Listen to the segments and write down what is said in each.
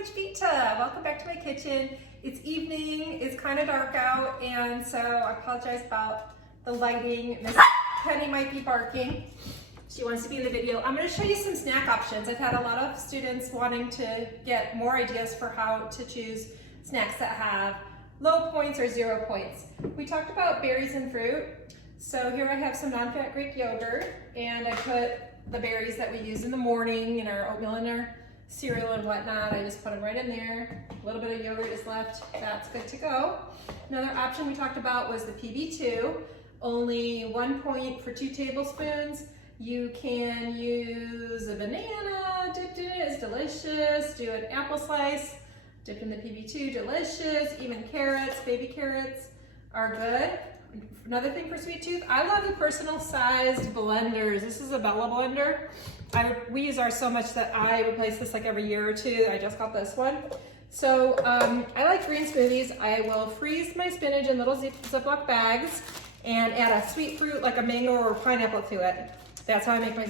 Coach Vita. Welcome back to my kitchen. It's evening, it's kind of dark out, and so I apologize about the lighting. Miss Penny might be barking. She wants to be in the video. I'm going to show you some snack options. I've had a lot of students wanting to get more ideas for how to choose snacks that have low points or 0 points. We talked about berries and fruit. So here I have some non-fat Greek yogurt, and I put the berries that we use in the morning in our oatmeal and our cereal and whatnot. I just put them right in there. A little bit of yogurt is left. That's good to go. Another option we talked about was the PB2. Only 1 point for 2 tablespoons. You can use a banana dipped in it, it's delicious. Do an apple slice dipped in the PB2, delicious. Even carrots, baby carrots are good. Another thing for sweet tooth, I love the personal sized blenders. This is a Bella blender. We use ours so much that I replace this like every year or two. I just got this one. So I like green smoothies. I will freeze my spinach in little Ziploc bags and add a sweet fruit like a mango or pineapple to it. That's how I make my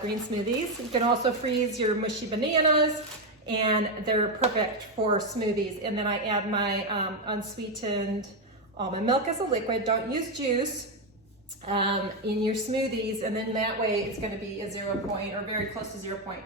green smoothies. You can also freeze your mushy bananas, and they're perfect for smoothies. And then I add my unsweetened almond milk as a liquid. Don't use juice in your smoothies, and then that way it's going to be a 0 point or very close to 0 point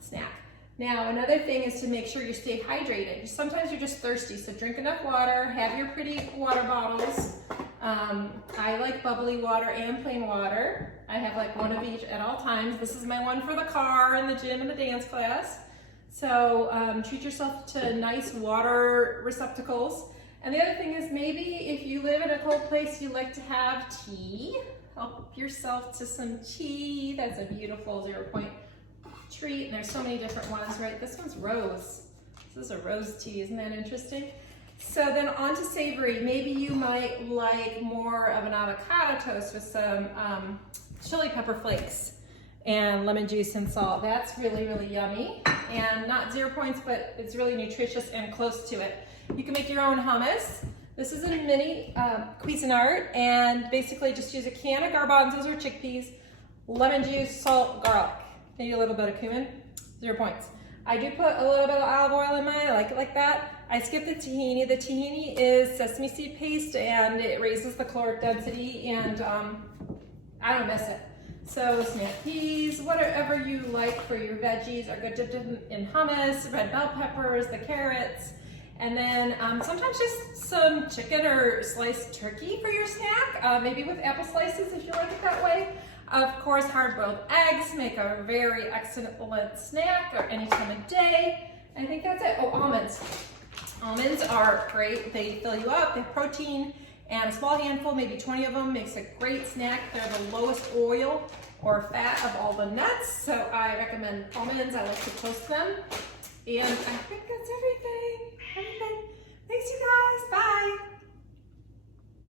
snack. Now another thing is to make sure you stay hydrated. Sometimes you're just thirsty, so drink enough water, have your pretty water bottles. I like bubbly water and plain water. I have like one of each at all times. This is my one for the car and the gym and the dance class. So treat yourself to nice water receptacles. And the other thing is, maybe if you live in a cold place, you like to have tea. Help yourself to some tea. That's a beautiful 0 point treat. And there's so many different ones, right? This one's rose. This is a rose tea. Isn't that interesting? So then on to savory. Maybe you might like more of an avocado toast with some chili pepper flakes and lemon juice and salt. That's really, really yummy. And not 0 points, but it's really nutritious and close to it. You can make your own hummus. This is a mini Cuisinart, and basically just use a can of garbanzos or chickpeas, lemon juice, salt, garlic, maybe a little bit of cumin, 0 points. I do put a little bit of olive oil in mine, I like it like that. I skip the tahini. The tahini is sesame seed paste, and it raises the caloric density, and I don't miss it. So snap peas, whatever you like for your veggies are good dipped in hummus, red bell peppers, the carrots. And then sometimes just some chicken or sliced turkey for your snack, maybe with apple slices if you like it that way. Of course, hard-boiled eggs make a very excellent snack or any time of day. I think that's it. Oh, almonds. Almonds are great. They fill you up, they have protein, and a small handful, maybe 20 of them, makes a great snack. They're the lowest oil or fat of all the nuts, so I recommend almonds. I like to toast them. And I think